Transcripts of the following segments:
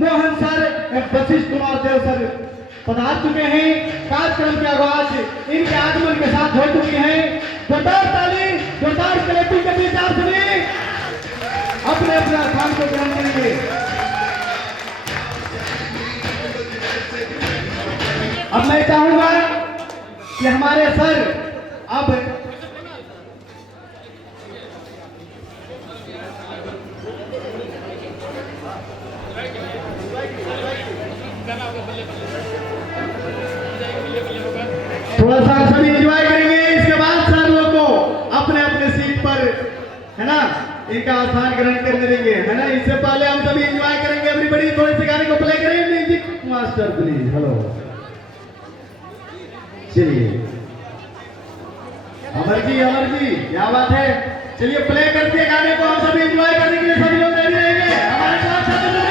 Mohan sir Vashishtha Kumar देव sir पधार चुके हैं। कार्यक्रम की आगाज इनके आगमन के साथ हो चुकी है। जोरदार ताली, जोरदार क्लैपिंग के बीच आप सभी अपने अपने स्थान को ग्रहण करेंगे। अब मैं चाहूंगा कि हमारे सर अब थोड़ा सा सभी एंजॉय करेंगे। इसके बाद सर लोग को अपने अपने सीट पर है ना इनका स्थान ग्रहण करने देंगे, है ना। इससे पहले हम सभी एंजॉय करेंगे। एवरीबॉडी थोड़े से गाने को प्ले करें। Music master please. हेलो, चलिए अमर जी क्या बात है। चलिए प्ले करते गाने को हम सभी एंजॉय करने के लिए सभी लोग रेडी रहेंगे। हमारे साथ सभी लोग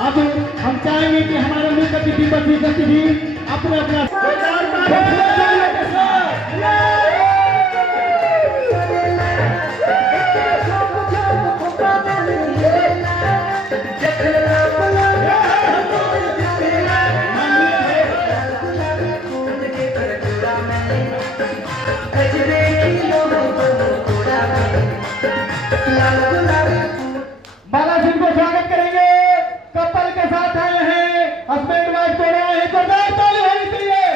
अपने हम चाहेंगे कि हमारे मुख्य अतिथि अपने अपना बाला सिंह को स्वागत करेंगे। कपल के साथ आए हैं, हस्बैंड वाइफ को आए हैं। जोरदार ताली होनी चाहिए।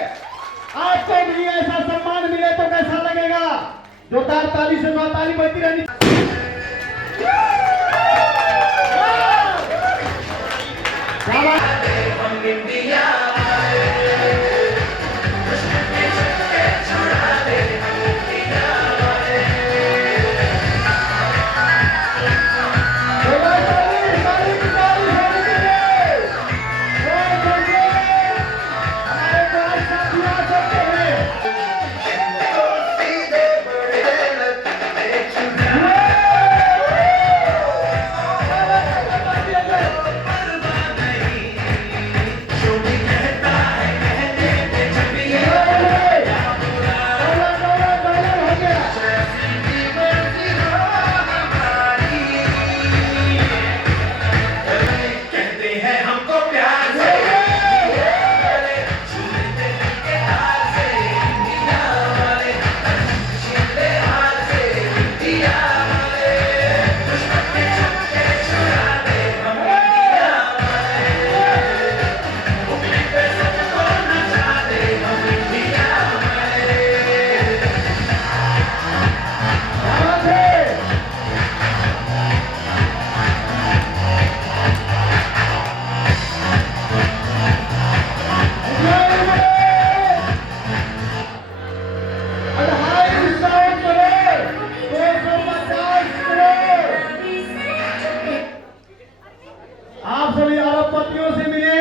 ताली बजती रहनी। आप सभी अरबपतियों से मिले,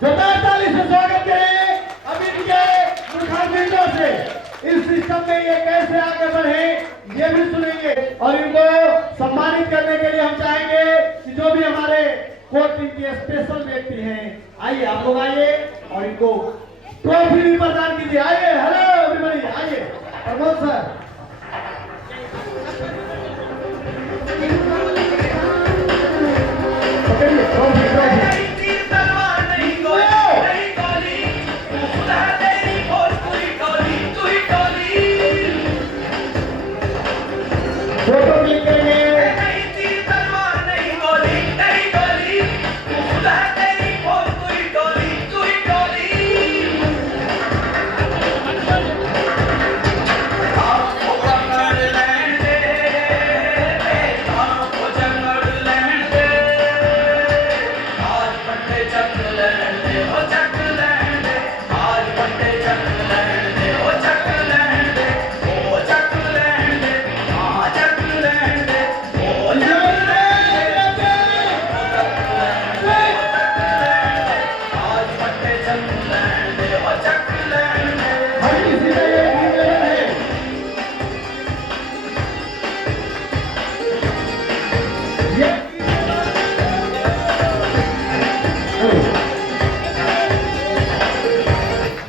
जोरदार ताली से स्वागत करें। अब इनके मुखारबिंदों से इस सिस्टम में ये कैसे आगे बढ़े ये भी सुनेंगे, और इनको सम्मानित करने के लिए हम चाहेंगे कि जो भी हमारे कोर्ट टीम के स्पेशल व्यक्ति हैं, आइए आप लोग आइए और इनको ट्रॉफी भी प्रदान कीजिए। आइए, हेलो एवरीबॉडी, आइए। प्रमोद सर, फोटो क्लिक करेंगे।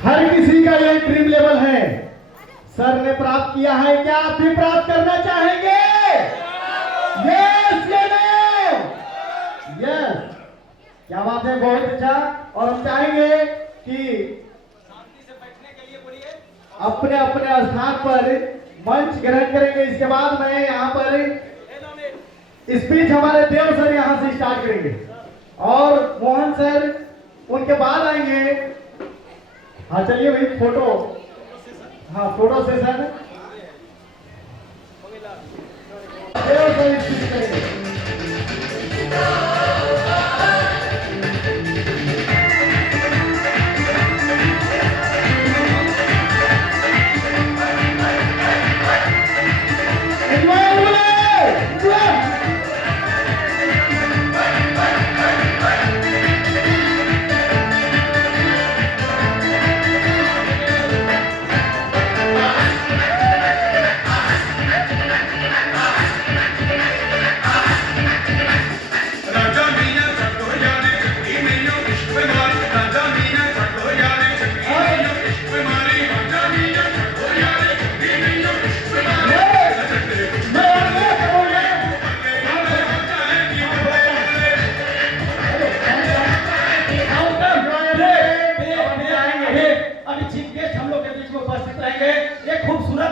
हर किसी का ये ड्रीम लेवल है। सर ने प्राप्त किया है, क्या आप भी प्राप्त करना चाहेंगे? यस या नो? यस, क्या बात है, बहुत अच्छा। और हम चाहेंगे कि अपने अपने स्थान पर मंच ग्रहण करेंगे। इसके बाद मैं यहाँ पर स्पीच हमारे देव सर यहाँ से स्टार्ट करेंगे और मोहन सर उनके बाद आएंगे। हाँ चलिए भाई, फोटो, हाँ फोटो सेशन देव सर स्पीच करेंगे।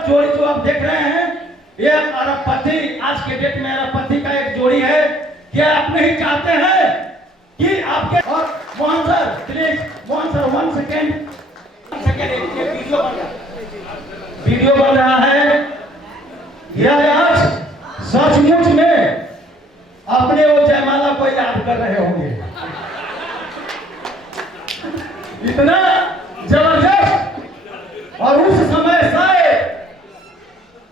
जोड़ी जो आप देख रहे हैं, ये अरबपति, आज के डेट में अरबपति का एक जोड़ी है। क्या आप नहीं चाहते हैं कि आपके, और Mohan sir please, Mohan sir 1 second, video बन रहा है। यह आज सचमुच में अपने वो जयमाला को याद कर रहे होंगे। इतना जबरदस्त। और उस समय शायद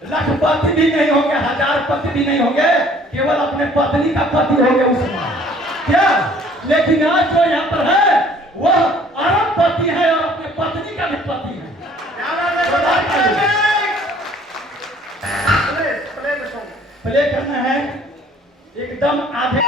लखपति भी नहीं होंगे, 1000 पति भी नहीं होंगे, केवल अपने पत्नी का पति होंगे उस समय, क्या? लेकिन आज जो यहाँ पर है वह अरबपति है और अपने पत्नी का भी पति है। प्ले करना है एकदम आधे।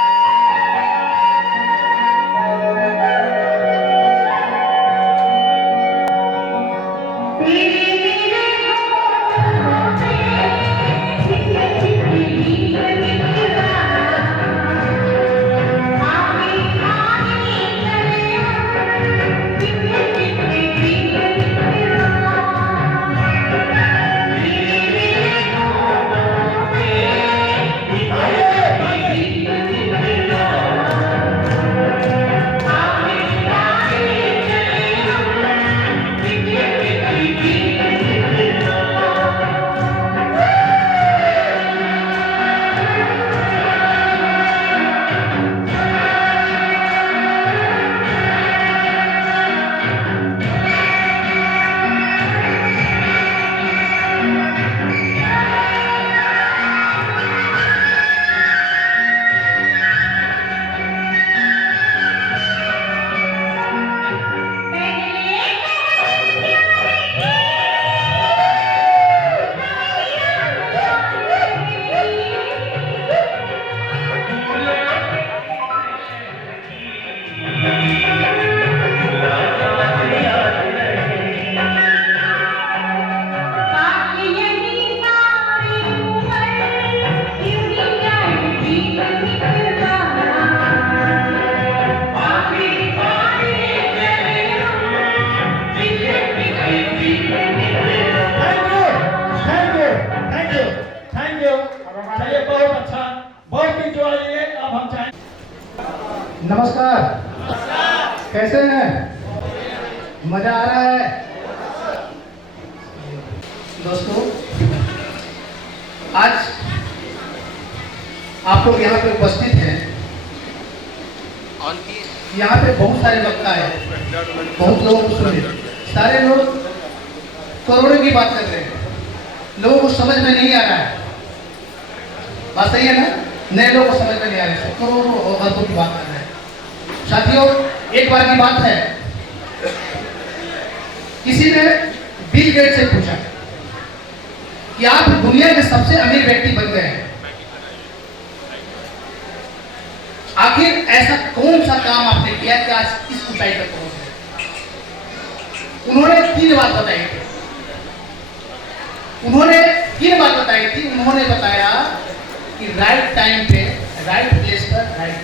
नमस्कार, कैसे हैं? मजा आ रहा है? दोस्तों, आज आप लोग यहाँ पे उपस्थित हैं। यहाँ पे बहुत सारे वक्ता हैं, बहुत लोगों को सुने। सारे लोग करोड़ों की बात कर रहे हैं, लोगों को समझ में नहीं आ रहा है। बात सही है ना? नए लोगों को समझ में नहीं आ रहा है, करोड़ों और अरबों की बात कर रहे हैं। साथियों, एक बार की बात है, किसी ने बिल गेट्स से पूछा कि आप दुनिया के सबसे अमीर व्यक्ति बन गए हैं, आखिर ऐसा कौन सा काम आपने किया कि आज इस ऊंचाई तक पहुंचे? उन्होंने 3 बात बताई थी। उन्होंने बताया कि राइट टाइम पे, राइट प्लेस पर, राइट,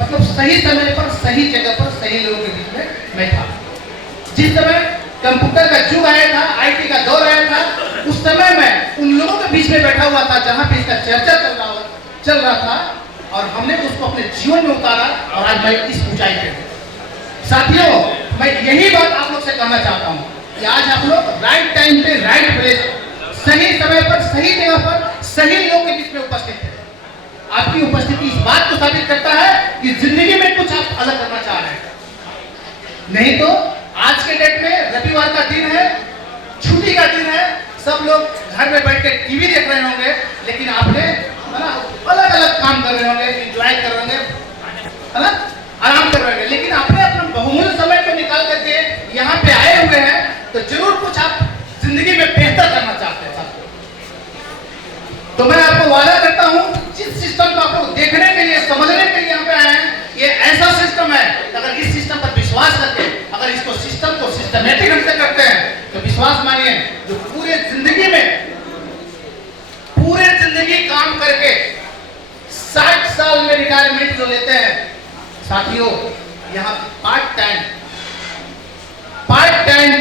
मतलब सही समय पर, सही जगह पर, सही लोगों के बीच में मैं था। जिस समय कंप्यूटर का युग आया था, आईटी का दौर आया था, उस समय मैं उन लोगों के बीच में बैठा हुआ था जहां पे इसका चर्चा चल रहा था, और हमने उसको अपने जीवन में उतारा और आज मैं इस ऊंचाई पे हूं। साथियों, मैं यही बात आप लोग से कहना चाहता हूं कि आज आप लोग राइट टाइम पे, राइट प्लेस, सही समय पर, सही जगह पर, सही लोग के बीच में उपस्थित है। आपकी उपस्थिति इस बात को साबित करता है कि जिंदगी में कुछ आप अलग करना चाह रहे हैं। नहीं तो आज के डेट में रविवार का दिन है, छुट्टी का दिन है, सब लोग घर में बैठ के टीवी देख रहे होंगे, लेकिन आपने अलग अलग काम कर रहे होंगे, एंजॉय कर रहे होंगे, है ना, आराम कर रहे होंगे, लेकिन आपने अपना बहुमूल्य समय को निकाल करके यहाँ पे आए हुए हैं, तो जरूर कुछ आप जिंदगी में बेहतर करना चाहते हैं। तो मैं आपको वादा करता हूं, जिस सिस्टम को आप लोग देखने के लिए, समझने के लिए यहाँ पे आए हैं, ये ऐसा सिस्टम है, अगर इस सिस्टम पर विश्वास करके, अगर इसको सिस्टम को सिस्टमेटिक ढंग से करते हैं, तो विश्वास मानिए, जो पूरे जिंदगी काम करके 60 साल में रिटायरमेंट जो लेते हैं, साथियों, यहाँ पार्ट टाइम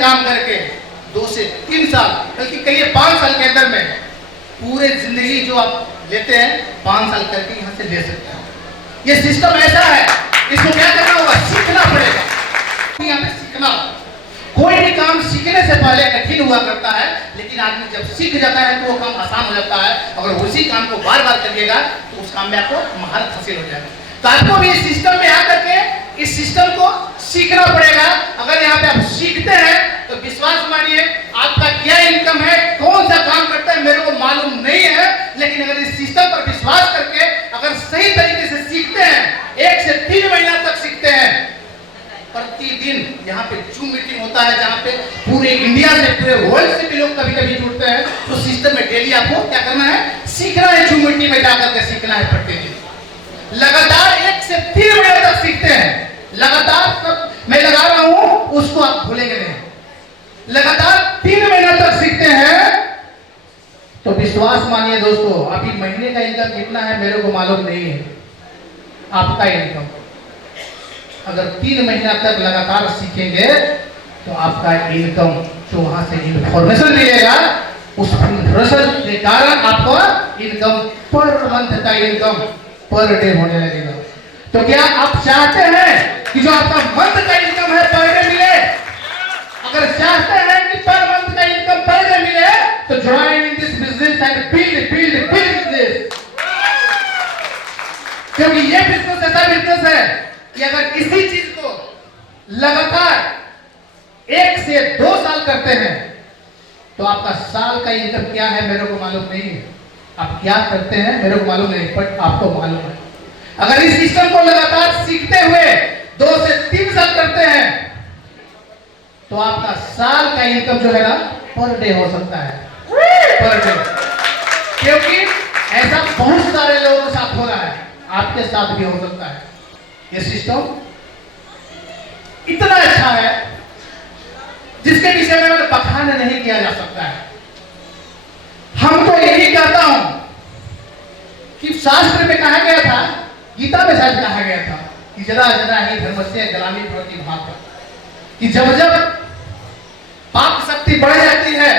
काम करके 2 से 3 साल, बल्कि कहिए 5 साल के अंदर में पूरे जिंदगी जो आप लेते हैं 5 साल करके यहाँ से ले सकते हैं। ये सिस्टम ऐसा है, इसको क्या करना होगा? सीखना पड़ेगा। यहाँ पे सीखना, कोई भी काम सीखने से पहले कठिन हुआ करता है, लेकिन लेकिन आदमी जब सीख जाता है तो वो काम आसान हो जाता है। अगर उसी काम को बार बार करिएगा तो उस काम में आपको महारत हासिल हो जाएगा। तो आपको भी इस सिस्टम में आकर के इस सिस्टम को सीखना पड़ेगा। अगर यहाँ पे आप सीखते हैं तो विश्वास मानिए आपका क्या इनकम है, कौन सा काम करता है मेरे को मालूम नहीं है, लेकिन अगर इस सिस्टम पर विश्वास करके अगर सही तरीके से सीखते हैं, 1 से 3 महीना तक सीखते हैं, प्रतिदिन यहाँ पे जूम मीटिंग होता है जहाँ पे पूरे इंडिया से पूरे वर्ल्ड से भी लोग कभी कभी जुड़ते हैं। तो सिस्टम में डेली आपको क्या करना है, सीखना है, जूम मीटिंग में जाकर के सीखना है प्रतिदिन। लगातार 1 से 3 महीने तक सीखते हैं, लगातार तक मैं लगा रहा हूं उसको आप भूलेंगे नहीं। लगातार 3 महीने तक सीखते हैं तो विश्वास मानिए दोस्तों, अभी महीने का इनकम कितना है मेरे को मालूम नहीं है। आपका इनकम अगर 3 महीना तक लगातार सीखेंगे तो आपका इनकम जो वहां से इंफॉर्मेशन मिलेगा उस इंफॉर्मेशन के कारण आपका इनकम पर मंथ का इनकम पर डे होने लगेगा। तो क्या आप चाहते हैं कि जो आपका मंथ का इनकम है पर डे मिले? अगर चाहते हैं कि पर मंथ का इनकम पर डे मिले तो join in this business and build this. क्योंकि ये बिजनेस ऐसा बिजनेस है कि अगर किसी चीज को लगातार 1 से 2 साल करते हैं तो आपका साल का इनकम क्या है मेरे को मालूम नहीं है। आप क्या करते हैं मेरे को मालूम नहीं, बट आपको मालूम है। अगर इस सिस्टम को लगातार सीखते हुए 2 से 3 साल करते हैं तो आपका साल का इनकम जो है ना पर डे हो सकता है, पर डे। क्योंकि ऐसा बहुत सारे लोगों के साथ हो रहा है, आपके साथ भी हो सकता है। ये सिस्टम इतना अच्छा है जिसके विषय में बखान नहीं किया जा सकता है। हम तो यही कहता हूं कि शास्त्र में कहा गया था, गीता में शायद कहा गया था कि जरा जरा ही धर्मस्य ग्लानि भवति भारत, कि जब जब पाप शक्ति बढ़ जाती है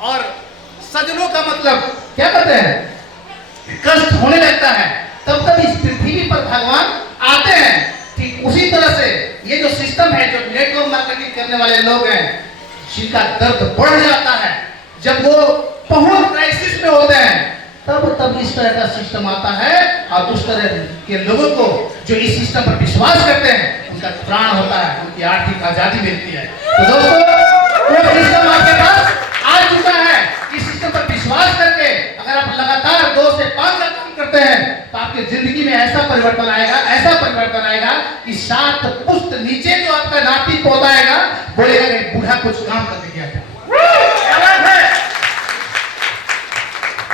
और सज्जनों का मतलब क्या कहते हैं कष्ट होने लगता है, तब तक इस पृथ्वी पर भगवान आते हैं। ठीक उसी तरह से ये जो सिस्टम है, जो नेटवर्क मार्केटिंग करने वाले लोग हैं, जिनका दर्द बढ़ जाता है, जब वो बहुत क्राइसिस में होते हैं, तब इस तरह का सिस्टम आता है और उस तरह के लोगों को जो इस सिस्टम पर विश्वास करते हैं उनका प्राण होता है, उनकी आर्थिक आजादी मिलती है। तो दोस्तों वो सिस्टम आपके पास आ चुका है। इस सिस्टम पर विश्वास करके अगर आप लगातार 2 से 5 साल काम करते हैं तो आपकी जिंदगी में ऐसा परिवर्तन आएगा कि 7 पुश्त नीचे जो आपका नाती पोता आएगा बोलेगा नहीं बूढ़ा कुछ काम करके गया था।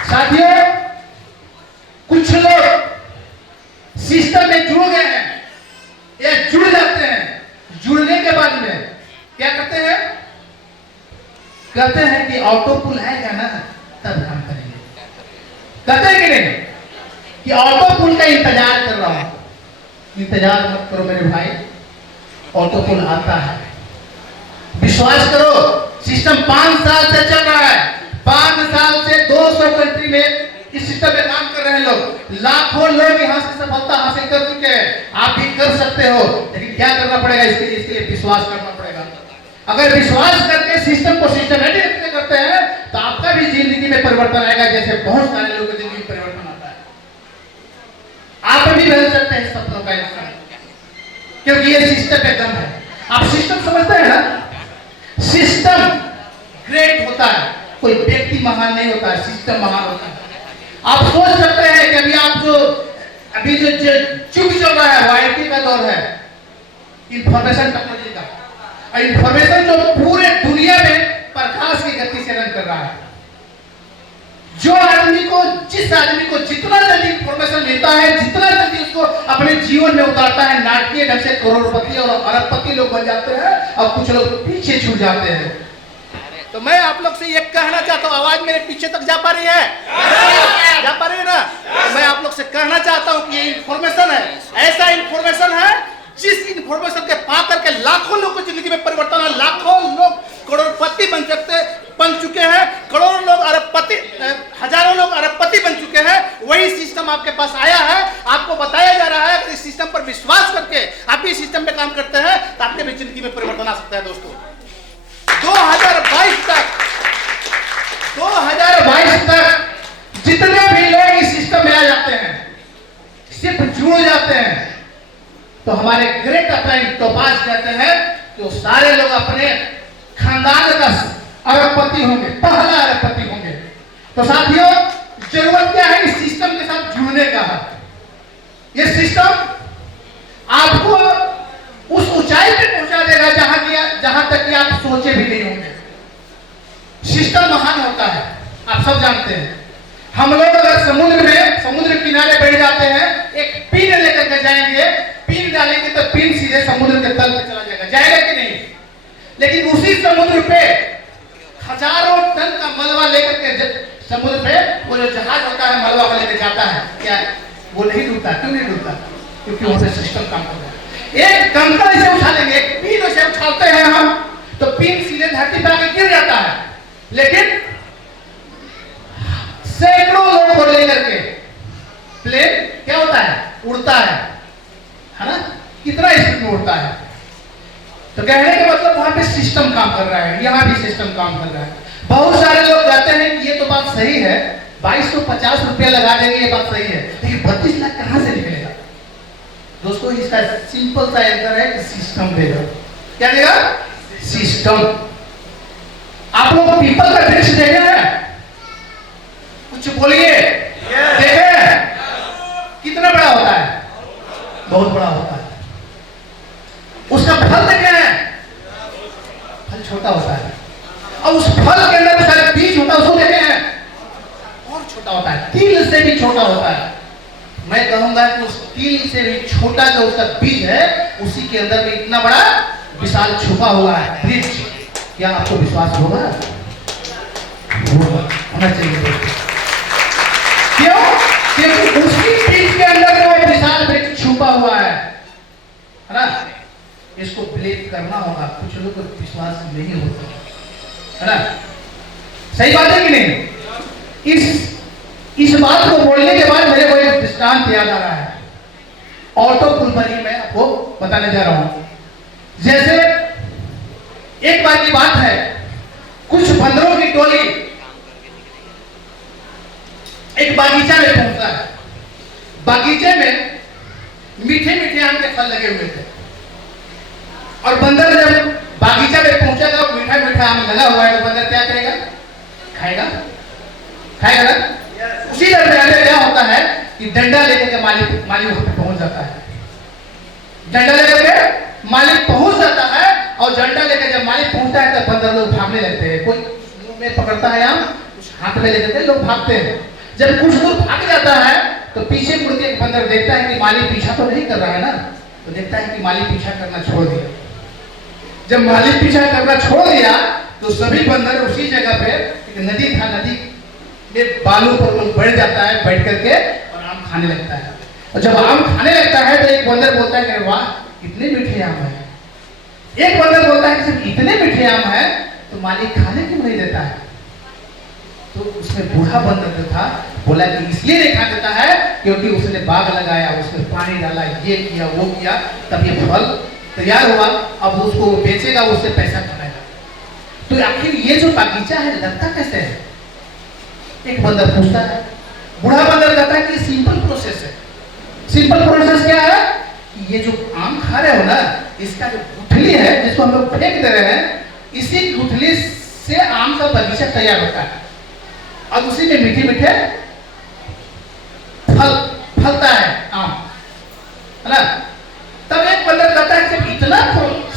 साथियों, कुछ लोग सिस्टम में जुड़ गए हैं या जुड़ जाते हैं, जुड़ने के बाद में क्या करते हैं, कहते हैं कि ऑटो पुल आएगा ना तब हम करेंगे। कहते हैं कि नहीं कि ऑटो पुल का इंतजार कर रहा हूं। इंतजार मत करो मेरे भाई, ऑटो पुल आता है। विश्वास करो, सिस्टम 5 साल से चल रहा है। 5 साल से 200 कंट्री में इस सिस्टम में काम कर रहे हैं लोग। लाखों लोग यहाँ से सफलता हासिल कर चुके हैं। आप भी कर सकते हो, लेकिन क्या करना पड़ेगा इसके लिए विश्वास करना पड़ेगा। अगर विश्वास करके सिस्टम को सिस्टमैटिक करते हैं तो आपका भी जिंदगी में परिवर्तन आएगा, जैसे बहुत सारे लोगों की जिंदगी में परिवर्तन आता है। आप भी बदल सकते हैं सपनों का इंसान, क्योंकि ये सिस्टम पे दम है। आप सिस्टम समझते हैं ना, सिस्टम ग्रेट होता है, कोई व्यक्ति महान नहीं होता है, सिस्टम महान होता है। आप सोच सकते हैं कि अभी जो युग चल रहा है वो आईटी का दौर है, इंफॉर्मेशन टेक्नोलॉजी का। इंफॉर्मेशन जो पूरे दुनिया में प्रकाश की गति से रन कर रहा है। जिस आदमी को जितना जल्दी इंफॉर्मेशन मिलता है, जितना जल्दी उसको अपने जीवन में उतारता है, नाटकीय ढंग से करोड़पति और अरबपति लोग बन जाते हैं और कुछ लोग पीछे छूट जाते हैं। तो मैं आप लोग से ये कहना चाहता हूँ, आवाज मेरे पीछे तक जा पा रही है? जा पा रही है ना? तो मैं आप लोग से कहना चाहता हूँ कि ये इंफॉर्मेशन है, ऐसा इंफॉर्मेशन है जिस इंफॉर्मेशन के पा करके लाखों लोगों की जिंदगी में परिवर्तन है। लाखों लोग करोड़पति बन चुके हैं, करोड़ों लोग अरबपति, हजारों लोग अरबपति बन चुके हैं। वही सिस्टम आपके पास आया है, आपको बताया जा रहा है कि इस सिस्टम पर विश्वास करके आप इस सिस्टम पे काम करते हैं तो आपके भी जिंदगी में परिवर्तन आ सकता है। दोस्तों 2022 तक तो हमारे ग्रेट अपलाइन टोपाज कहते हैं कि वो सारे लोग अपने खानदान का अरबपति होंगे, पहला अरबपति होंगे। तो साथियों, जरूरत क्या है? इस सिस्टम के साथ जुड़ने का है। ये सिस्टम आपको उस ऊंचाई पे पहुंचा देगा जहां तक कि आप सोचे भी नहीं होंगे। सिस्टम महान होता है, आप सब जानते हैं। हम लोग अगर समुद्र किनारे बैठ जाते हैं, एक पिन लेकर के जाएंगे, पिन डालेंगे तो पिन सीधे समुद्र के तल पे चला जाएगा, जाएगा कि नहीं? लेकिन उसी समुद्र पे हजारों टन का मलबा लेकर के समुद्र पे वो जो जहाज होता है मलबा को लेकर जाता है, क्या वो नहीं डूबता? क्यों नहीं डूबता? क्योंकि वहां पे सिस्टम काम कर रहा है। एक कंकड़ इसे उठा लेंगे, एक पिन इसे उठाते हैं हम, तो पिन सीधे धरती पे आके गिर जाता है। लेकिन सैकड़ों लोगों को लेकर के प्लेन क्या होता है? उड़ता है ना? कितना स्पीड में उड़ता है। तो कहने का मतलब वहां पे सिस्टम काम कर रहा है, यहां भी सिस्टम काम कर रहा है। बहुत सारे लोग कहते हैं कि ये तो बात सही है, 2250 रुपया लगा देंगे, ये बात सही है, लेकिन 32 लाख कहां से निकलेगा? दोस्तों, इसका सिंपल सा आंसर है कि सिस्टम देगा। क्या देगा? सिस्टम। आप लोग पीपल का वृक्ष देखे हैं? कुछ बोलिए। देखे? कितना बड़ा होता है? बहुत बड़ा होता है। उसका फल देखे हैं? फल छोटा होता है। और उस फल के अंदर सारे बीज होता है, उसको देखे हैं? और छोटा होता है, तिल से भी छोटा होता है। मैं कहूंगा कि उस तिल से भी छोटा जो उसका बीज है, उसी के अंदर में इतना बड़ा विशाल छुपा हुआ है वृक्ष। क्या आपको विश्वास होगा? होना चाहिए। क्यों? क्योंकि उसी बीज के अंदर जो विशाल वृक्ष छुपा हुआ है ना? इसको बिलीव करना होगा। कुछ लोगों को विश्वास नहीं होता है ना? सही बात है कि नहीं? इस बात को बोलने के बाद मेरे को एक दृष्टांत याद आ रहा है। ऑटो फुलबरी में आपको बताने जा रहा हूं। जैसे एक बार की बात है, कुछ बंदरों की टोली एक बागीचा में पहुंचा है। बागीचे में मीठे मीठे आम के फल लगे हुए थे, और बंदर जब बागीचा में पहुंचेगा, मीठा मीठा आम लगा हुआ है, तो बंदर क्या करेगा? खाएगा, खाएगा ना? उसी तरह क्या होता है कि डंडा लेकर के मालिक वहां पे पहुंच जाता है। डंडा लेकर के मालिक पहुंच जाता है, और डंडा लेकर जब मालिक पहुंचता है तो बंदर लोग भागने लगते हैं। कोई मुंह में पकड़ता है आम, कुछ हाथ में लेकर के लोग भागते हैं। जब कुछ दूर भाग जाता है तो पीछे मुड़ के बंदर देखता है कि मालिक पीछा तो नहीं कर रहा है ना, तो देखता है कि मालिक पीछा करना छोड़ दिया। जब मालिक पीछा करना छोड़ दिया तो सभी बंदर उसी जगह पे, एक नदी था, नदी में बालू पर लोग बैठ जाता है, बैठ करके और आम खाने लगता है। और जब आम खाने लगता है तो एक बंदर बोलता है कि वाह, कितने मीठे आम है। एक बंदर बोलता है कि सिर्फ इतने मीठे आम है तो मालिक खाने क्यों नहीं देता है? तो उसमें बूढ़ा बंदर जो था बोला कि इसलिए नहीं खा देता है क्योंकि उसने बाग लगाया, उसमें पानी डाला, ये किया, वो किया, तब ये फल तैयार हुआ। अब उसको बेचेगा, उससे पैसा कमाएगा। तो आखिर ये जो बागीचा है लगता कैसे है? एक बंदर पूछता है, बूढ़ा बंदर कहता है कि सिंपल प्रोसेस है। सिंपल प्रोसेस क्या है? ये जो आम खा रहे हो ना, इसका जो गुठली है जिसको हम लोग फेंक दे रहे हैं, इसी गुठली से आम का बगीचा तैयार होता है, और उसी में मीठे मीठे फलता है आम, है ना? तब एक बंदर कहता है कि इतना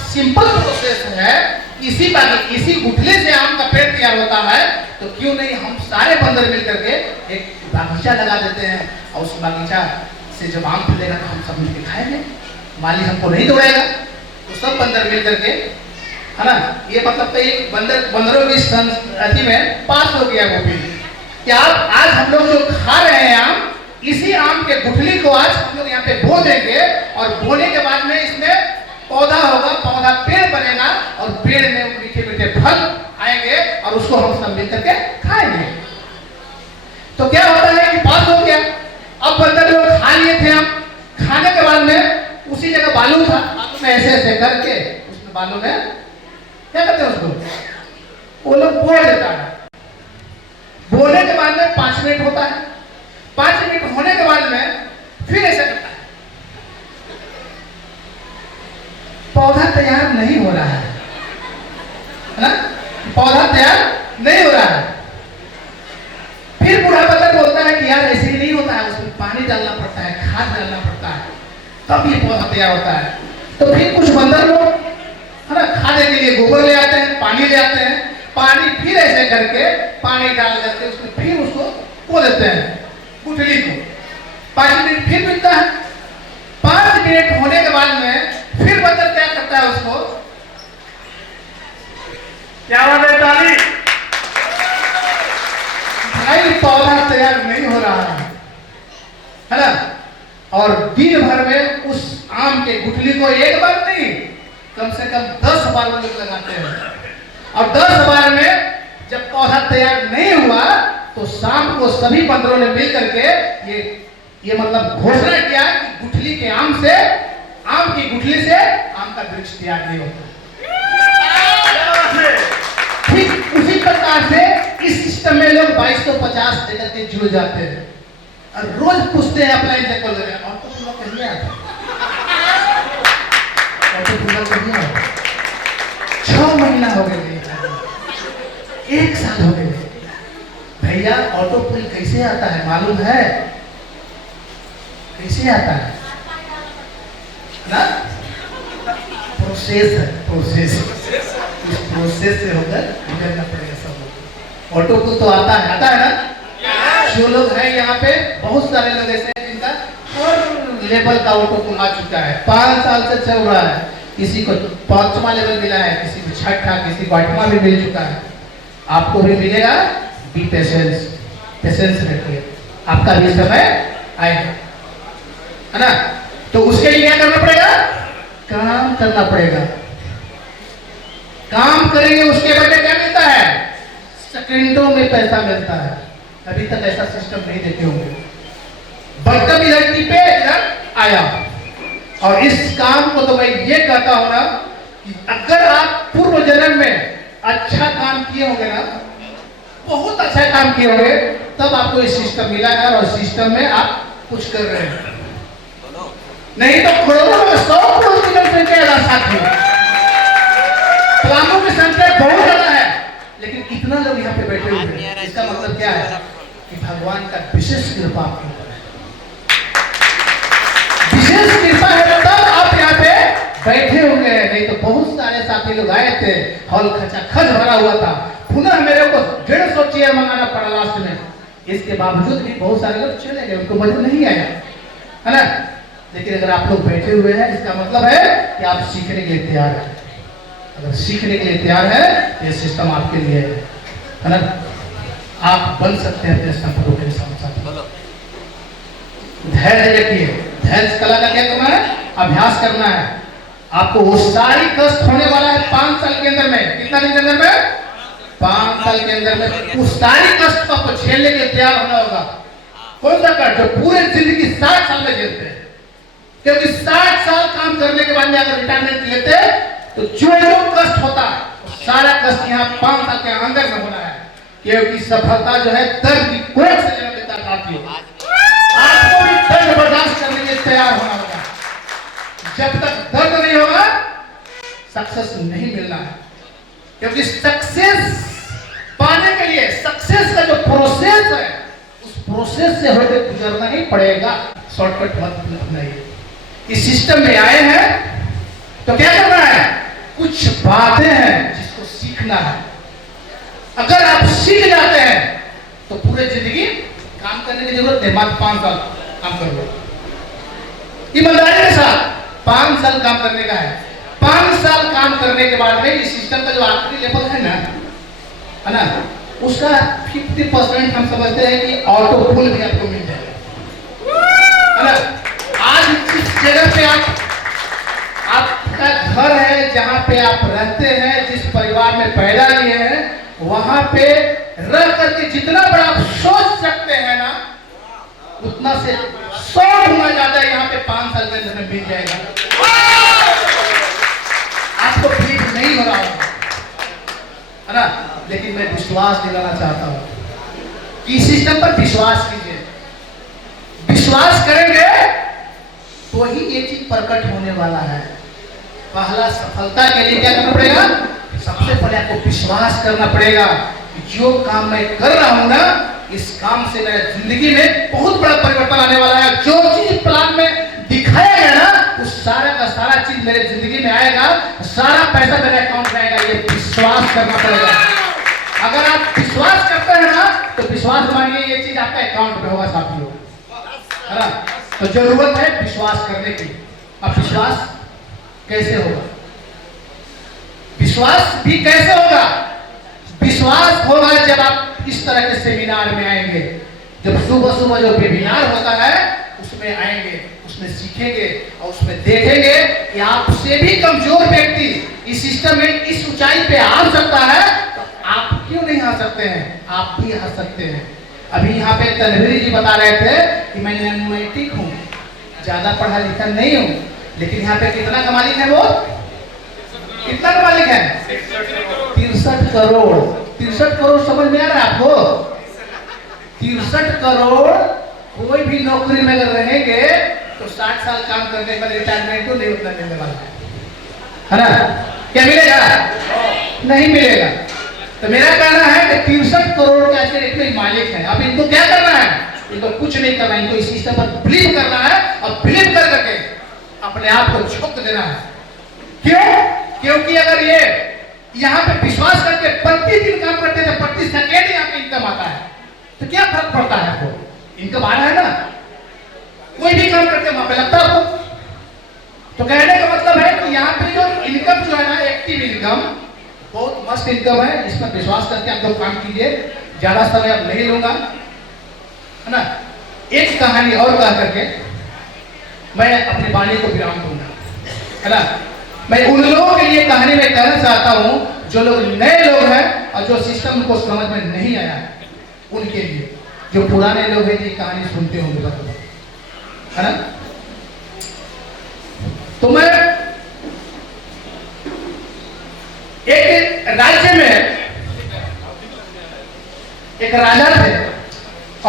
सिंपल प्रोसेस है, इसी गुठली से आम का पेड़ तैयार होता है, तो क्यों नहीं हम सारे बंदर मिलकर के एक बागीचा लगा देते हैं, और उस बागीचा से जब आम फलेगा तो हम सब मिलकर खाएंगे, मालिक हमको नहीं दौड़ाएगा। तो सब बंदर मिलकर के, है ना? ये मतलब तो एक बंदरों की संस्कृति में पास हो गया वो भी कि आज हम लोग जो खा रहे हैं आम, इसी आम के गुठली को आज हम लोग यहाँ पे बो देंगे, और बोने के बाद में इसमें पौधा होगा, पौधा पेड़ बनेगा, और पेड़ में मीठे मीठे फल आएंगे, और उसको हम सब मिलकर के खाएंगे। तो क्या होता है कि पास हो गया। अब बंदर लोग खा लिए थे आम, खाने के बाद में उसी जगह बालू था, बालू में ऐसे ऐसे करके उसमें बालू में क्या करते हैं उसको, वो लोग बो देता है। बोने के बाद में 5 मिनट होता है, 5 मिनट होने के बाद में फिर ऐसा करता है, नहीं हो रहा है ना, पौधा तैयार नहीं हो रहा है। फिर बूढ़ा बंदर बोलता है कि यार ऐसे ही नहीं होता है, उसमें पानी डालना पड़ता है, खाद डालना पड़ता है, तब ये पौधा तैयार होता है। तो फिर कुछ बंदर लोग है ना खाने के लिए गोबर ले आते हैं, पानी ले आते हैं, पानी फिर ऐसे करके पानी डाल करके उसमें फिर उसको बो देते हैं गुठली को। 5 मिनट फिर मिलता है, 5 मिनट होने के बाद में फिर बंदर क्या करता है उसको, क्या बात है ताली, भाई पौधा तैयार नहीं हो रहा है ना। और दिन भर में उस आम के गुठली को एक बार नहीं, कम से कम 10 बार लोग लगाते हैं। और 10 बार में जब पौधा तैयार नहीं हुआ तो शाम को सभी बंदरों ने मिल करके ये मतलब घोषणा किया कि गुठली के आम से, आम की गुठली से आम का वृक्ष तैयार नहीं होता। ठीक उसी प्रकार से इस सिस्टम में लोग 2250 देकर के जुड़ जाते हैं और रोज पूछते हैं अप्लाई से कॉल करें और तो पूरा कहिए आता, और तो पूरा कहिए आता। 6 महीना हो गए, 1 साल हो गए। भैया ऑटो पुल कैसे आता है मालूम है? कैसे आता है ना? प्रोसेस है, प्रोसेस। इस प्रोसेस से होकर गुजरना पड़ेगा सब लोग। ऑटो पुल तो आता है ना? जो लोग हैं यहाँ पे बहुत सारे लोग ऐसे हैं जिनका और लेवल का ऑटो पुल आ चुका है, 5 साल से चल रहा है। किसी को 5वां लेवल मिला है, किसी को 6ठा, किसी को 8वां भी मिल चुका है। आपको भी मिलेगा। बी पेशेंस, पेशेंस रखिए, आपका भी समय आएगा, है ना। तो उसके लिए क्या करना पड़ेगा? काम करना पड़ेगा। काम करेंगे उसके बदले क्या मिलता है? सेकंडों में पैसा मिलता है। अभी तक ऐसा सिस्टम नहीं देखे होंगे। बटन इधर टिपे, इधर आया। और इस काम को तो मैं ये कहता हूं ना कि अगर आप पूर्व जन्म में अच्छा काम किए होंगे ना, बहुत अच्छा काम किए होंगे, तब आपको ये सिस्टम मिला है और सिस्टम में आप कुछ कर रहे हैं। नहीं तो करोड़ों में 100 करोड़ की जनसंख्या साथ में, प्लामों की संख्या बहुत ज्यादा है, लेकिन इतना लोग यहाँ पे बैठे हुए हैं। इसका मतलब क्या है कि भगवान का विशेष कृपा आपके ऊपर है, विशेष कृपा है, तब आप यहाँ पे बैठे होंगे। नहीं तो बहुत सारे साथी लोग आए थे, हॉल खचाखच भरा हुआ था, पुनः मेरे को 150 चेयर मंगाना पड़ा लास्ट में। इसके बावजूद भी बहुत सारे लोग चले गए, उनको मजा नहीं आया, है ना। लेकिन अगर आप लोग बैठे हुए हैं, इसका मतलब है कि आप सीखने के लिए तैयार हैं। अगर सीखने के लिए तैयार है, ये सिस्टम आपके लिए है ना। आप बन सकते हैं अपने सपनों के साथ। धैर्य रखिए। धैर्य कला का क्या करना है? अभ्यास करना है। आपको वो सारी कष्ट होने वाला है 5 साल के अंदर में। कितना दिन के अंदर में? 5 साल के अंदर में उस सारी कष्ट को आपको झेलने के लिए तैयार होना होगा। कौन सा कष्ट? जो पूरे जिंदगी 60 साल में झेलते हैं। क्योंकि 60 साल काम करने के बाद में अगर रिटायरमेंट लेते तो जो कष्ट होता है सारा कष्ट यहाँ 5 साल के अंदर में होना है। क्योंकि सफलता जो है दर्द की कोख से जन्म लेता आती है। आपको भी दर्द बर्दाश्त करने के लिए तैयार होना होगा। जब तक दर्द नहीं होगा सक्सेस नहीं मिलना है। क्योंकि सक्सेस पाने के लिए सक्सेस का जो प्रोसेस है, उस प्रोसेस से होकर गुजरना ही पड़ेगा। शॉर्टकट मत नहीं। इस सिस्टम में आए हैं तो क्या करना है? कुछ बातें हैं जिसको सीखना है। अगर आप सीख जाते हैं तो पूरे जिंदगी काम करने की जरूरत नहीं। मात्र 5 साल काम कर लो ईमानदारी के साथ। 5 साल काम करने का है। 5 साल काम करने के बाद में इस सिस्टम का जो आखिरी लेवल है ना, उसका 50% हम समझते हैं कि ऑटो पुल भी आपको मिल जाएगा, है ना। आज जिस जगह पे आपका घर है, जहां पे आप रहते हैं, जिस परिवार में पैदा लिए हैं, वहां पे रह करके जितना बड़ा आप सोच सकते हैं ना, उतना से 100 गुना ज्यादा यहाँ पे 5 साल के अंदर मिल जाएगा। आपको फील नहीं हो रहा है ना। लेकिन मैं विश्वास दिलाना चाहता हूं कि इस सिस्टम पर विश्वास कीजिए। विश्वास करेंगे तो ही ये चीज प्रकट होने वाला है। पहला सफलता के लिए क्या करना पड़ेगा? सबसे पहले आपको विश्वास करना पड़ेगा कि जो काम मैं कर रहा हूं ना, इस काम से मेरे जिंदगी में बहुत बड़ा परिवर्तन आने वाला है। जो चीज प्लान में दिखाया गया ना, उस सारा का सारा चीज मेरे जिंदगी में आएगा, सारा पैसा मेरे अकाउंट में आएगा। ये विश्वास करना पड़ेगा। अगर आप विश्वास करते हैं ना, तो विश्वास मानिए ये चीज आपके अकाउंट में होगा साथियों, है ना? तो जरूरत है विश्वास करने की। अब विश्वास कैसे होगा? विश्वास भी कैसे होगा? विश्वास होगा जब आप इस तरह के सेमिनार में आएंगे, जब सुबह सुबह जो वेबिनार होता है उसमें आएंगे, उसमें सीखेंगे और उसमें देखेंगे कि आपसे भी कमजोर व्यक्ति इस सिस्टम में इस ऊंचाई पे आ सकता है, तो आप क्यों नहीं आ सकते हैं? आप भी आ सकते हैं। अभी यहाँ पे तनवीर जी बता रहे थे कि मैं न्यूमेटिक हूँ, ज्यादा पढ़ा लिखा नहीं हूँ, लेकिन यहाँ पे कितना का मालिक है? वो कितना का मालिक है? 63 करोड़। 63 करोड़ समझ में आ रहा है आपको? 63 करोड़ कोई भी नौकरी में अगर रहेंगे तो 60 साल काम करने के बाद रिटायरमेंट तो नहीं उतना मिलने वाला है ना? क्या मिलेगा? नहीं मिलेगा। तो मेरा कहना है कि 63 करोड़ के ऐसे इतने मालिक हैं। अब इनको क्या करना है? इनको कुछ नहीं करना है, इनको इस सिस्टम पर बिलीव करना है और बिलीव कर करके अपने आप को झोंक देना है। क्यों? क्योंकि अगर ये यहाँ पे विश्वास करके प्रतिदिन काम करते थे, प्रति सेकेंड यहाँ पे इनकम आता है, तो क्या फर्क पड़ता है आपको? इनकम आ रहा है ना, कोई भी काम करते वहां पे लगता है आपको। तो कहने का मतलब है कि यहाँ पे जो इनकम जो है ना, एक्टिव इनकम बहुत मस्त इनकम है। इस पर विश्वास करके आप लोग काम कीजिए। ज्यादा समय अब नहीं लूंगा, है ना? एक कहानी और कह करके मैं अपनी वाणी को विराम दूंगा, है ना? मैं उन लोगों के लिए कहानी में कहना चाहता हूं जो लोग नए लोग हैं और जो सिस्टम को समझ में नहीं आया है, उनके लिए। जो पुराने लोग हैं ये कहानी सुनते होंगे, है ना? तो मैं एक राज्य में एक राजा थे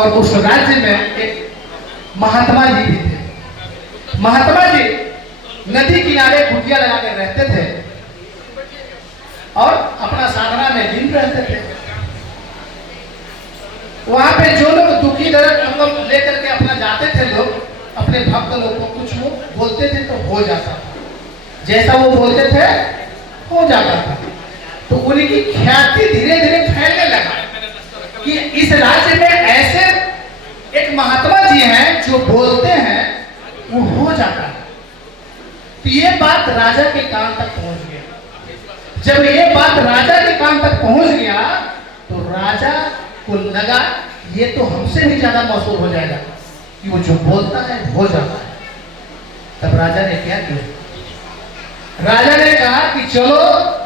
और उस राज्य में एक महात्मा जी भी थे। महात्मा जी नदी किनारे कुटिया लगा कर रहते थे और अपना साधना में लीन रहते थे। वहां पे जो लोग दुखी दर्द मतलब लेकर के अपना जाते थे, लोग अपने भक्त लोग को कुछ वो बोलते थे तो हो जाता था, जैसा वो बोलते थे हो जाता था। तो उनकी ख्याति धीरे धीरे फैलने लगा कि इस राज्य में ऐसे एक महात्मा जी हैं जो बोलते हैं वो हो जाता है। तो ये बात राजा के कान तक पहुंच गया। जब ये बात राजा के कान तक पहुंच गया तो राजा को लगा ये तो हमसे भी ज्यादा मशहूर हो जाएगा कि वो जो बोलता है हो जाता है। तब राजा ने क्या किया? राजा ने कहा कि चलो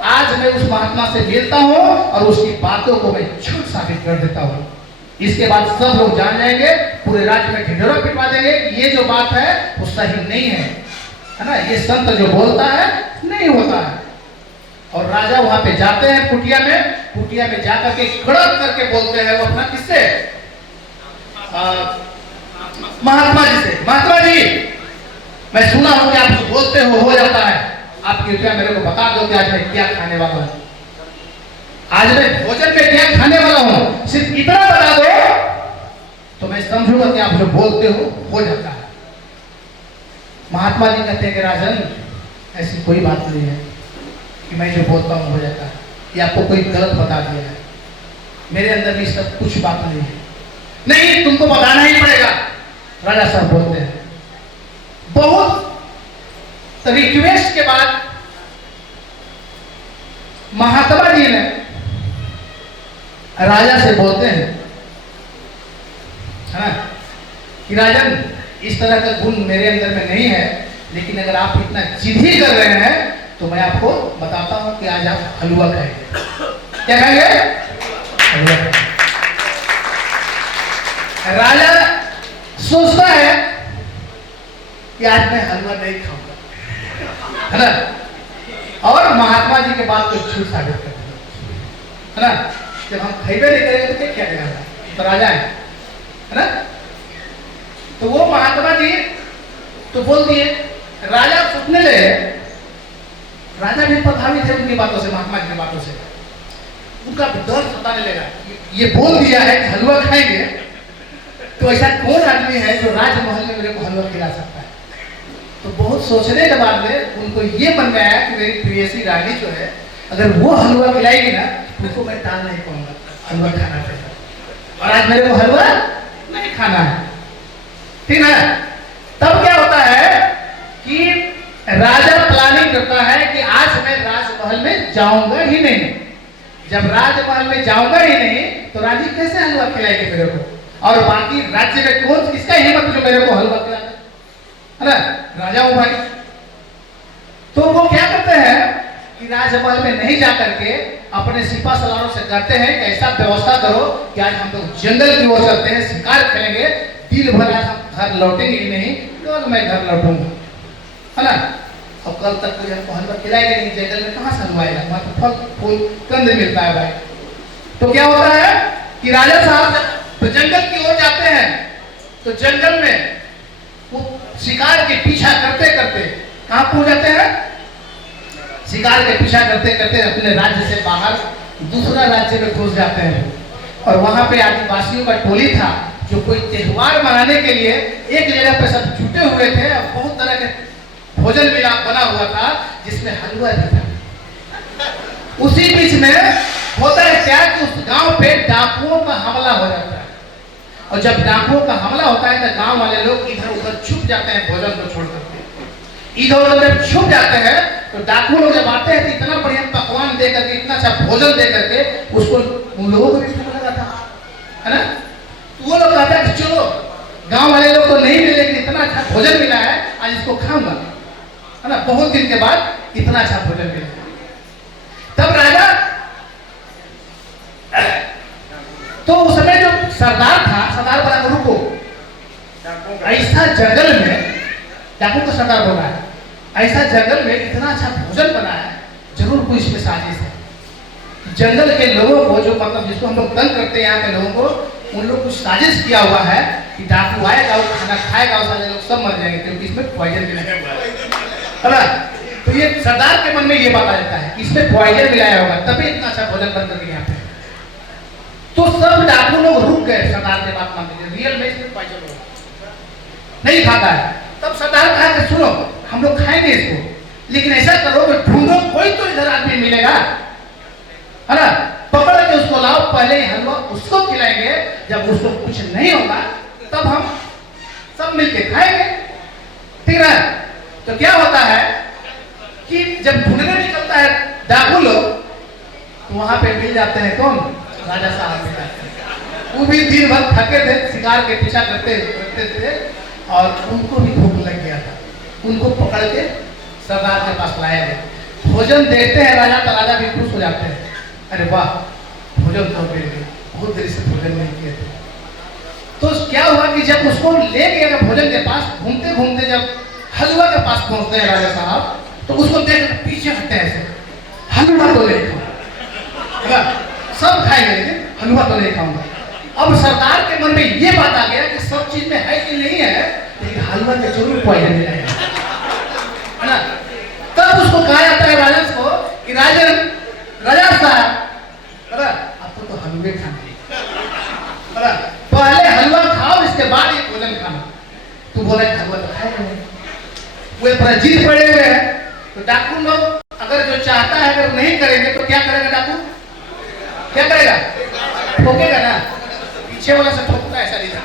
आज मैं उस महात्मा से मिलता हूं और उसकी बातों को मैं झूठ साबित कर देता हूं। इसके बाद सब लोग जान जाएंगे, पूरे राज्य में ढिंढोरा पिटवा देंगे कि ये जो बात है वो सही नहीं है ना? ये संत जो बोलता है नहीं होता है। और राजा वहां पे जाते हैं कुटिया में जाकर के कड़क करके बोलते हैं वो अपना किससे? महात्मा जी से। महात्मा जी, मैं सुना हूं कि आप जो बोलते हो जाता है, आप कृपया मेरे को बता दो कि आज मैं क्या खाने वाला हूं, आज मैं भोजन में क्या खाने वाला हूं, सिर्फ इतना बता दो तो मैं समझूंगा कि आप जो बोलते हो जाता है। महात्मा जी कहते हैं कि राजन, ऐसी कोई बात नहीं है कि मैं जो बोलता हूं हो जाता है, ये आपको कोई गलत बता दिया है, मेरे अंदर भी सब कुछ बात नहीं है। नहीं, तुमको बताना ही पड़ेगा। राजा साहब बोलते हैं। बहुत रिक्वेस्ट के बाद महात्मा जी ने राजा से बोलते हैं, है ना, कि राजन इस तरह का गुण मेरे अंदर में नहीं है, लेकिन अगर आप इतना जिद ही कर रहे हैं तो मैं आपको बताता हूं कि आज आप हलवा खाएंगे। क्या खाएंगे? हलवा खाएंगे। राजा सोचता है कि आज मैं हलवा नहीं खाऊंगा, है ना, और महात्मा जी के बात को झूठ साबित कर दिया, है ना। जब हम खैबे नहीं करेंगे तो क्या देगा? तो राजा है ना। तो वो महात्मा जी तो बोल दिए। राजा सोचने लगे राजा भी प्रभावित है उनकी बातों से, महात्मा जी की बातों से। उनका डर सताने लगा, ये बोल दिया है कि हलवा खाएंगे, तो ऐसा कौन आदमी है जो राजमहल में मेरे को हलवा खिला सकता है। तो बहुत सोचने के बाद में उनको ये मन में आया कि मेरी प्रियसी रानी जो है, अगर वो हलवा खिलाएगी ना तो उसको मैं टाल नहीं पाऊंगा, हलवा खाना चाहिए। और आज मेरे को हलवा नहीं खाना है, ठीक है। तब क्या होता है कि राजा प्लानिंग करता है कि आज मैं राजमहल में जाऊंगा ही नहीं। जब राजमहल में जाऊंगा ही नहीं तो रानी कैसे हलवा खिलाएगी मेरे को, और बाकी राज्य में कौन किसका हिम्मत जो मेरे को हलवा खिलाता है ना, राजा हूं भाई। तो वो क्या करते हैं कि राजमहल में नहीं जाकर के अपने सिपा सलारों से कहते हैं कि ऐसा व्यवस्था करो कि आज हम लोग जंगल की ओर चलते हैं, शिकार खेलेंगे, दिन भर आज हम घर लौटेंगे ही नहीं, तो मैं घर लौटूंगा, है ना। और कल तक तो हमको हलवा खिलाएगा नहीं, जंगल में कहाँ से हलवा आएगा, वहां तो फल फूल कंद मिलता है भाई। तो क्या होता है कि राजा साहब तो जंगल की ओर जाते हैं, तो जंगल में वो शिकार के पीछा करते करते कहाँ पहुंच जाते हैं, शिकार के पीछा करते करते अपने राज्य से बाहर दूसरा राज्य में घुस जाते हैं। और वहां पे आदिवासियों का टोली था जो कोई त्योहार मनाने के लिए एक जगह पे सब जुटे हुए थे, और बहुत तरह के भोजन मिला बना हुआ था जिसमें हलवा भी था। उसी बीच में होता है क्या कि उस गांव पे डाकुओं का हमला हो जाता है, और जब डाकुओं का हमला होता है तो गांव वाले लोग इधर उधर छुप जाते हैं, भोजन को छोड़ करके इधर उधर जब छुप जाते हैं तो डाकू लोग जब आते हैं तो इतना बढ़िया पकवान दे करके, इतना अच्छा भोजन दे करके उसको उन लोगों को भी भूख लगा था, है ना। तो वो लोग कहते हैं कि चलो, गांव वाले लोग तो नहीं मिले लेकिन इतना अच्छा भोजन मिला है, आज इसको खाऊंगा, है ना। बहुत दिन के बाद इतना अच्छा भोजन मिला। तब राजा, तो उस समय जो सरदार था, सरदार बना रुको, ऐसा जंगल में, डाकू का सरदार बोला है, ऐसा जंगल में इतना अच्छा भोजन बना है, जरूर कोई इसमें साजिश है। जंगल के लोगों को, जो मतलब जिसको हम लोग तंग करते हैं यहाँ के लोगों को, उन लोग कुछ साजिश किया हुआ है कि डाकू आएगा, वो खाना खाएगा, और सारे लोग सब मर जाएंगे क्योंकि इसमें पॉइजन मिलाया हुआ है। तो ये सरदार के मन में ये बात आ जाता है कि इसमें पॉइजन मिलाया होगा, तभी इतना अच्छा भोजन बन करके यहाँ पे। तो सब डाकू लोग रुक गए सरदार के बात मानते, रियल में इसमें पॉइजन होगा, नहीं खाता है। तब सरदार कहा कि सुनो, हम लोग खाएंगे इसको, लेकिन ऐसा करो कि ढूंढो कोई तो इधर आदमी मिलेगा, है ना, पकड़ के उसको लाओ, पहले ही हलवा उसको खिलाएंगे, जब उसको कुछ नहीं होगा तब हम सब मिलके खाएंगे, ठीक है। तो क्या होता है कि जब ढूंढने निकलता है डाकू लोग, तो वहां पे मिल जाते हैं कौन, राजा साहब मिल जाते हैं। वो भी दिन भर थके थे, शिकार के पीछा करते थे, और उनको भी भूख लग गया था। उनको पकड़ के सरदार के पास लाया गया, भोजन देते हैं राजा, तो राजा भी खुश हो जाते हैं, अरे वाह भोजन तो मिल गया, बहुत देर से भोजन नहीं किए थे। तो क्या हुआ कि जब उसको ले गया भोजन के पास, घूमते घूमते जब हलवा के पास पहुंचते हैं राजा साहब, तो उसको देख पीछे हटते हैं ऐसे, हलवा तो नहीं खाऊंगा, सब खाएंगे लेकिन हलवा तो नहीं खाऊंगा। अब सरदार के मन में ये बात आ गया कि सब चीज में है कि नहीं है, लेकिन हलवा में जरूर पॉइजन मिलाएगा, है ना। तब उसको कहा जाता है राजा को कि राजा साहब, आपको तो हलवे खाना, पहले हलवा खाओ, इसके बाद ये भोजन खाना। तू बोला हलवा तो खाएगा नहीं, वो पर जिद पड़े हुए हैं। तो डाकू लोग अगर जो चाहता है अगर नहीं करेंगे तो क्या करेगा डाकू, क्या करेगा, ठोकेगा ना, पीछे वाला से ठोकता है, ऐसा नहीं था।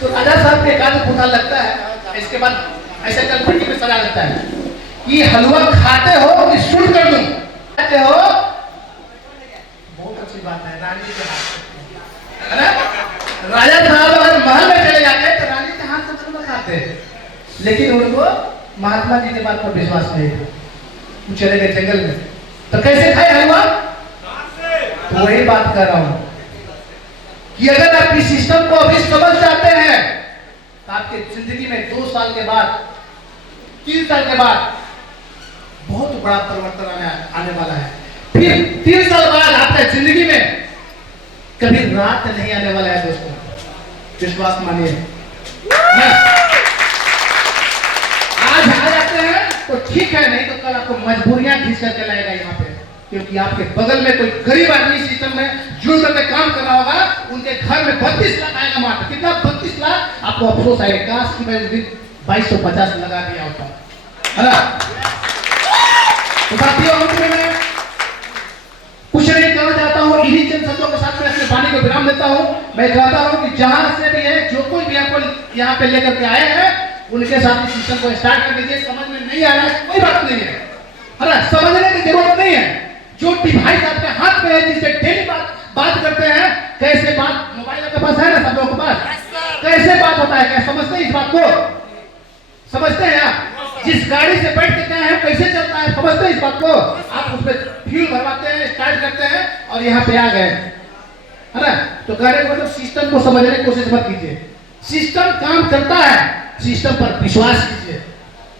तो राजा साहब के एकाध फुटा लगता है, इसके बाद ऐसे कल पट्टी में सजा लगता है कि हलवा खाते हो कि शूट कर दूं, खाते हो, बहुत अच्छी बात है, रानी जी के हाथ, है ना। राजा साहब अगर महल में चले जाते हैं तो रानी के हाथ से हलवा खाते हैं, लेकिन उनको महात्मा जी के बात पर विश्वास नहीं था, वो चले गए जंगल में। तो कैसे खाए हलवा, तो वही बात कर रहा हूं कि अगर आप इस सिस्टम को अभी समझ जाते हैं तो आपके जिंदगी में 2 साल के बाद, 3 साल के बाद बहुत बड़ा परिवर्तन आने वाला है। फिर 3 साल बाद आपके जिंदगी में कभी रात नहीं आने वाला है दोस्तों, विश्वास मानिए। आज आ जाते हैं तो ठीक है, नहीं तो कल आपको मजबूरियां खींच करके लाएगा यहाँ पे, क्योंकि आपके बगल में कोई गरीब आदमी सिस्टम में जुड़ करके काम कर रहा होगा, उनके घर में 32 लाख आएगा मात्र। कितना? 32 लाख। आपको अफसोस आएगा, काश कि मैं उस दिन 2250 लगा दिया होता, है ना। तो साथियों, अंत में मैं कुछ नहीं कहना चाहता हूँ, इन्हीं चंद शब्दों के साथ मैं अपने वाणी को विराम देता हूँ। मैं चाहता हूँ कि जहां से भी है, जो कोई भी आपको यहाँ पे लेकर के आए हैं, उनके साथ इस सिस्टम को स्टार्ट कर दीजिए। समझ में नहीं आ रहा है, कोई बात नहीं है ना, समझने की जरूरत नहीं है। जो डिवाइस आपके हाथ में है, जिससे डेली बात करते हैं, कैसे बात, मोबाइल आपके पास है ना, सब लोगों के पास, कैसे बात होता है, क्या समझते हैं इस बात को? समझते हैं आप? जिस गाड़ी से बैठ के गए हैं कैसे चलता है, समझते हैं इस बात को? आप उसमें फ्यूल भरवाते हैं, स्टार्ट करते हैं और यहाँ पे आ गए, है ना। तो कहने का मतलब सिस्टम को समझने की कोशिश मत कीजिए। सिस्टम काम करता है, सिस्टम पर विश्वास कीजिए,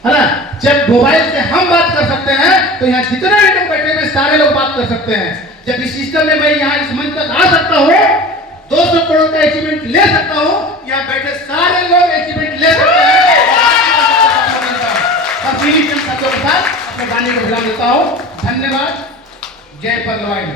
है ना। जब मोबाइल से हम बात कर सकते हैं, तो यहाँ जितने भी लोग बैठे हुए सारे लोग बात कर सकते हैं। जब इस सिस्टम में मैं यहाँ इस मंच तक आ सकता हूँ, 200 करोड़ का अचीवमेंट ले सकता हूँ, यहाँ बैठे सारे लोग अचीवमेंट ले सकते हैं। अपने वाणी को विराम देता हूँ। धन्यवाद। जय परलवाइन।